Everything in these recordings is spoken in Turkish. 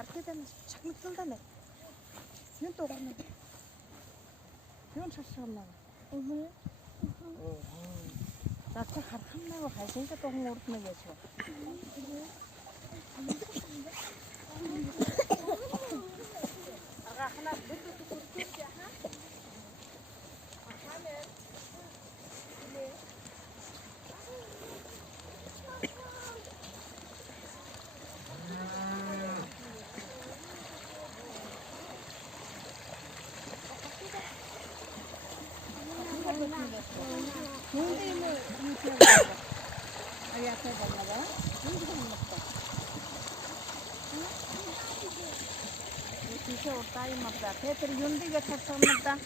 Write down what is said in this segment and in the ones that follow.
Haritadan çakmakıldan et. Yun doğranı. Yun şaşırma. Zaten harkamla var. Haysense doğum ortuna geçiyor. Arkadaşlar bir de kurtuluş ya ha. Ahamen. Nundayım YouTube'da. Ayakta bana. Nundayım mutlu. Nişe ortayım abla. Peter yundiga çarşamda.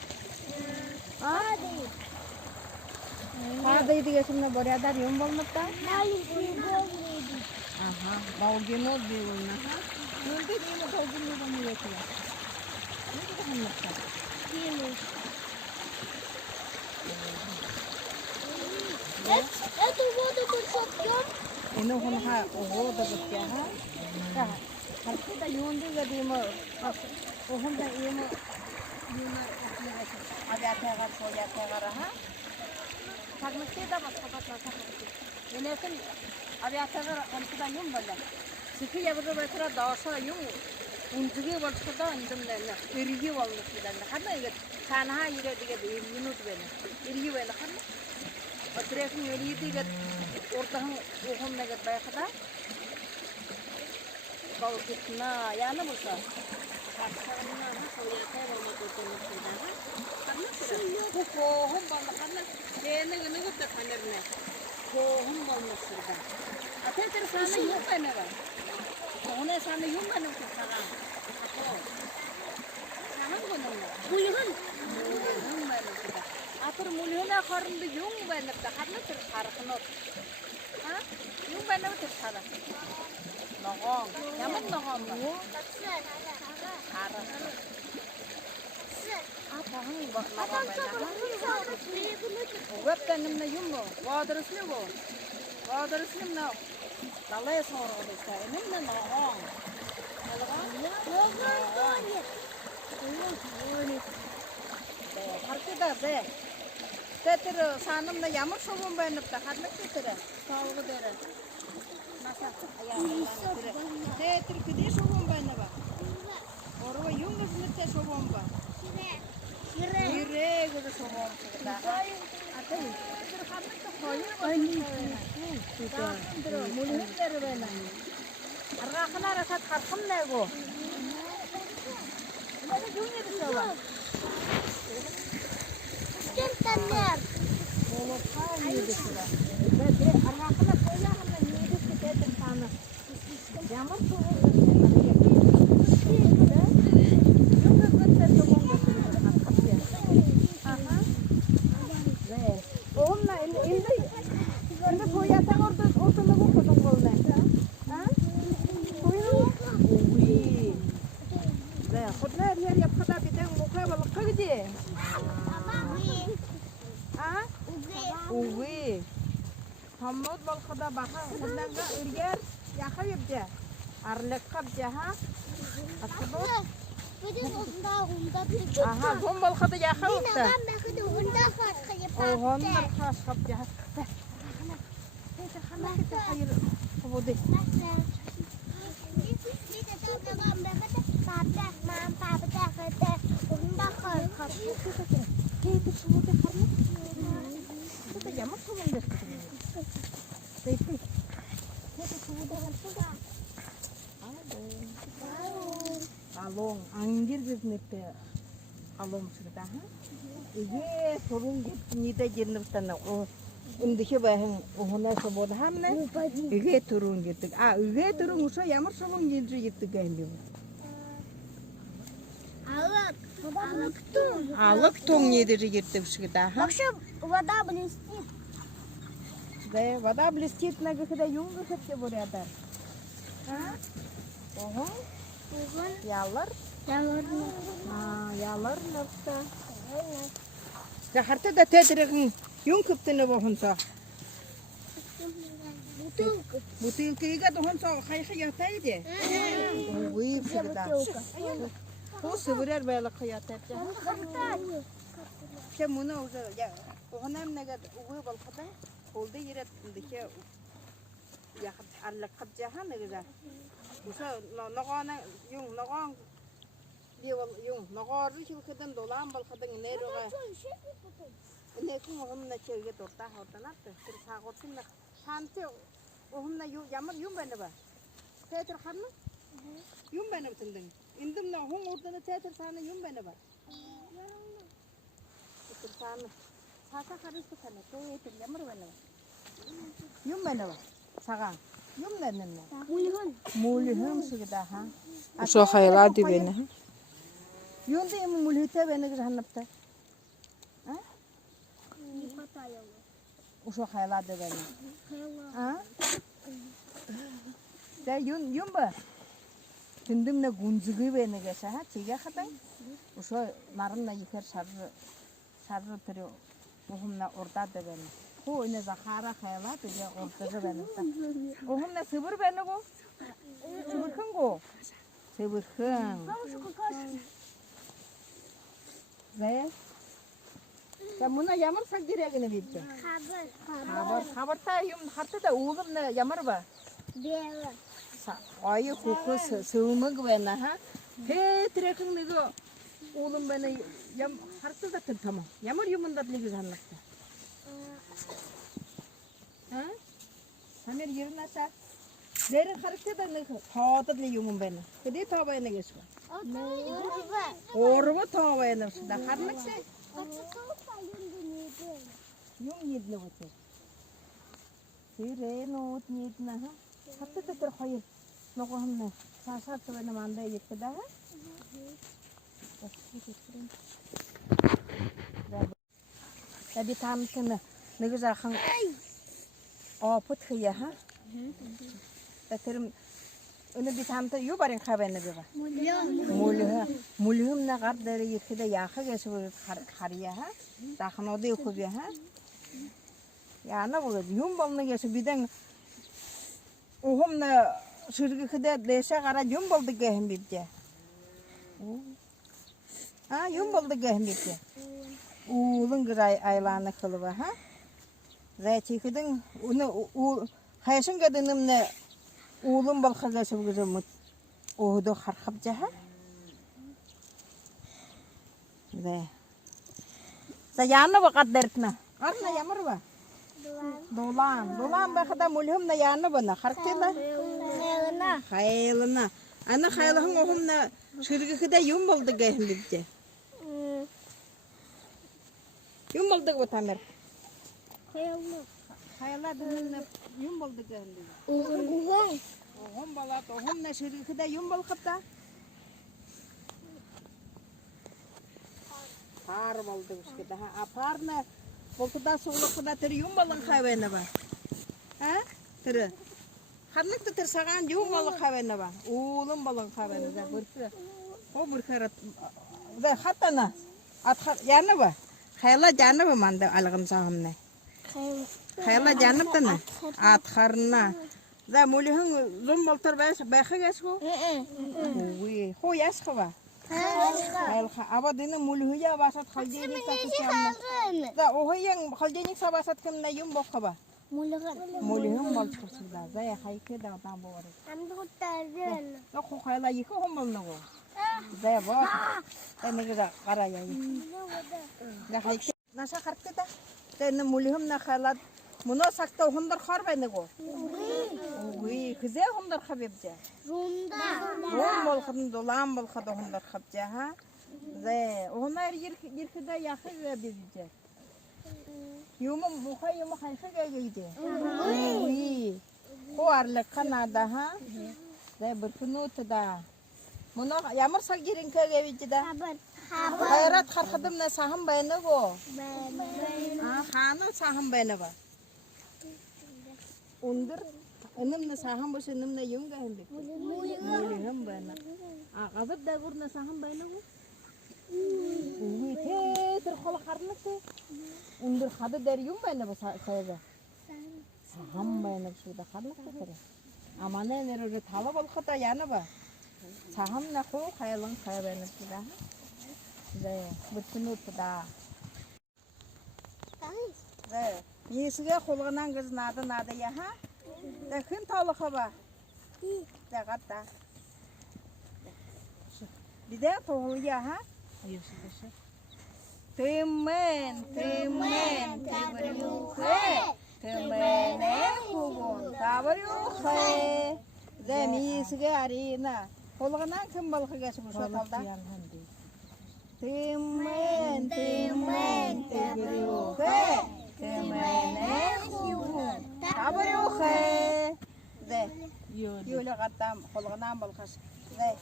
Hadi diyorsun beraber yum bulmakta. Aha, bavgın ol diyorlar. Yundi değil mi bavgın ol mu yapıyor? Ne kadar mutlu. Это воду подсопьем. Ini hon ha oho da butya ha. Ha. Harfi da yundi ga di mo. Ohon da emo. Yumar apne gache. Abi atega soya atega ha. Sagmasti da bas kapatla sagmasti. Enesin abi atega onku da yum bolla. Sikhi yabru bakra dasa yum. Unjige bolsda indum lena. Irigi bolmuş da. Kana iga kana ire diga minut bena. Irigi bena kana. Adresin meliydi gat ortahan ohumna gat bayxada bawkitna yana bulsa haksarına soyata bana kotunusida ha kohum bana kana yene gene gutta kanerne kohum bana sirda ateter sana yum benera ona sana yum bana sana sana gononna buyun yum bana sirda Atır mulhuna karında yung bener de karna tır karkınot. Ha? Yung bener tır kara. Nağam. Yaman nağam mı? Kara. Atahın bak nağam bener. Web tanımna yung mu? Vadırıslı bu. Vadırıslı mı? Dalaya sonra olursa. Eminle nağam. Harkıda be. Tetir sanımda yağmur soğum beynipte hadlık tetir sağlığı dere nasıl ayağına tetir kidi soğum beyniba orva yungus mitte soğum ba yire gudu soğum da atay tetir hadlık da koyur ba mulhun dere beyna arrakına rasat harkım ne go ne yungi bisawa Kentanlar. Oğlum ha yedi sıra. Ve de arrakına koyarımla yedi sıra dedim sana. Yağmur soğuk göstermeli yapayım. Yok göster soğuk göstermeli. Aha. Ve onunla elde koyarsan ortada bu kadın koluna. Ha? Koyun. Uy. Ve kutlar yer yapkada bir de mukabalık kıgıcı. Uwi, hamut balkada bakha, kudanga iriger, yakha yibja, arlek kabja ha, asbot. Aha, gom balkada yakha yibja. Oh, honnar khas kabja. Khana kita hayır, kabudi. Yağmur soğum gösteriyor. Zeytin. Along, angir gitmekte along sırada ha. İyi sorun gittiğinde de cennetten o indiki bahın ona sabod ham ne? İyi turun gittik. İyi turun olsa yağmur soğum gelince gittik geldi. Alık ton yediri gittik sırada ha. Bakşam вода блестит. Да, вода блестит, на когда юнга хотя бы рядом. Ого. Ялар. Ялар нafta. Ya harta da tedriğin yung kuptene bohunsa. Butil kıyga dohunsa hay hay yataydı. Уй, всегда. О, сывырер böyle kıyatep. Чем bunu уже я оғанам неге уй балқада oldu yere dike ya arlık kapcaha ne güzel. Usa noğana yung noğan diye yung noğarı çılkıdan dolan balkadan ne roğa. Ne kum oğamna çevge torta hortan attı. Bir sağırtın da şantı oğamna yamır yung bende ba. Teater kanı? Yung bende bitindin. İndim na hong ortada teater sana yung bende ba. Sana sasa karıştı sana. Teater yamır bende ba. Yung bende ba. Sagan. Yung bende ne? Mulhum sigda ha. Uşo hayla dibine. Yung da emu mulhite bende granapta. Ha? Uşo hayla de bende. Ha? Da yung ba. Tındım ne gunzugu bende gese ha. Çiğe kadar. Uşo narın na yıkar sarı tırı. Muhumna orada de bende. Ko ne zakara hayla de ya ortada bende. Muhumna sıvır bende ko. Sıvırkın ko. Sıvırkın. Ve ya buna yamır sak direğini bitti. Haber ta yum hatta da oğlum ne yamır ba. Ayı koku sığımı bana ha. He direğin ne go. Oğlum bana yam hatta da tamam. Yamır yumun da ne güzel anlattı. Ha? Hamer yerine sa. Derin harekete de ne tadı ne yumun bana. Kedi tavaya ne geçiyor? Orma tavaya ne şurada harnak şey. Yung yedne otur. Sire no yedne ha. Hatta da ter hayır. No ko hamne. Sasa tavana manda yekte da ha. Tabi tam sana ne güzel kan. Apıt ya ha. Terim onu bir tam da yubarın kabene bir var. Mulhum ne kadar deri yekte yağı geçiyor kariye ha. Dakhan o da yok bir ha. Ya ne bu? Yum balını geçiyor birden. Ohum ne sürgü kıda deşe kara yum baldı gehen birce. Ha yum baldı gehen birce. Oğlun gıray aylanı kılıbı ha. Zeyçi kıdın onu hayşın kadınım ne oğlum balka geçiyor güzel o da harkapca ha. Ve Sayana bakat dertna. Arna yamar ba? Dolan bakada mulhum na yana bana. Harkela. Khaylana. Ana khaylahın ohumna şırgı kıda yum boldu gehim bibce. Yum boldu bu tamer. Khayla dünne yum boldu gehim bibce. Ohum balat ohumna şırgı kıda yum bol kıda. Par oldu işte daha apar ne bolda soğukta ter yum balın hayvanı var. Ha? Ter. Harlıkta ter sagan yum balın hayvanı var. Oğlum balın hayvanı da burka. O burka da hatta na. At yanı var. Hayla canı var manda algın sahamne. Hayla canı da na. At harna. Da mulihun zum baltar bayha geçko. Uy, ho yaş var. Apa dina mulhuya basat khaljenik takışamna. Da ohoyang khaljenik sabasat kemna yum bokhaba. Mulhum bal çıksıda. Zaya hayke da tam bor. Da ko khayla yiko homal nago. Zaya bak. Ne güzel qaraya. Da hayke nasa khartı da. Da mulhum na khalat muno sakta hundar kharbay nago. Uy, kıze hundar khabibce. Rum bolxadın dolan bolxada hundar xabca ha. Ze onlar yirkide yaxı ve bizce. Yumu muhay hayxı geydi. Uy. O arlık kanada ha. Ze burkunut da. Muno yamır sak girin kegevci da. Hayrat xarxadım ne sahım bayını go. Ha, xanı sahım bayını ba. Undur Önümde saham başı önümde yung gahim bek. Mulihum bana. Gazap da gurna saham bana bu. Uy te terkol karnı te. Undur kadı der yung bana bu sayda. Saham bana şurada karnı te tere. Ama ne nere tala bal kata yana ba. Saham ne ko kayalın kayabenim da. Ze bütün utuda. Kalis. Ze yesiga kolğanan kız nada ya ha. De kın talığı ba. De gatta. Bir de toğlu ya ha. Temen tabariuhe. Temene kugun tabariuhe. Ze miyesiga arina. Kolğanan kim balığı geçmiş o talda. Temen tabariuhe. Temene kugun tabariuhe. Ze yöyle gattam kolğanan balığı. Ze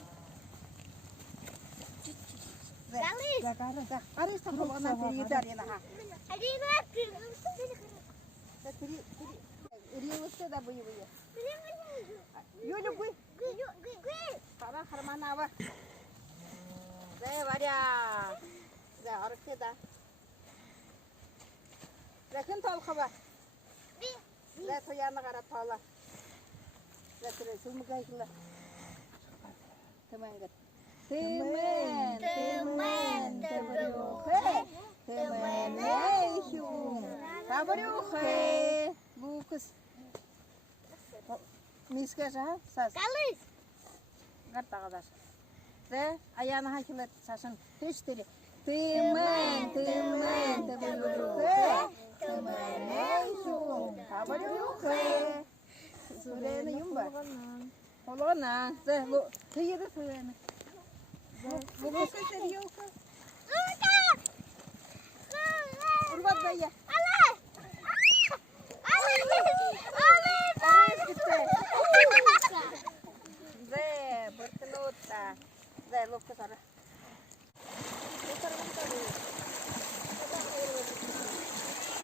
Kalis. Arista kolğanan teri yeter yana ha. Hadi bak. Iriyorsa da buyu. Yürü buy. Para harmana bak. Ze var ya. Ze arkada da. Bakın talka bak. Ze toyana kara tala. Ze tere sumu gaykla. Tamam git. Temen tabariuhe. Temene hiu. Tabariuhe. Lucas. Miska ha? Sas. Kalis. Gatta kadar. Ve ayağını hakilet saçın hiçtiri. Temen tabariuhe. Temene hiu. Tabariuhe. Süreni yumba. Kolğanan. Ze bu tıyırı süreni. Bu kısır yok. Urbat baya. Ze berkeluta. Ze lupa sana.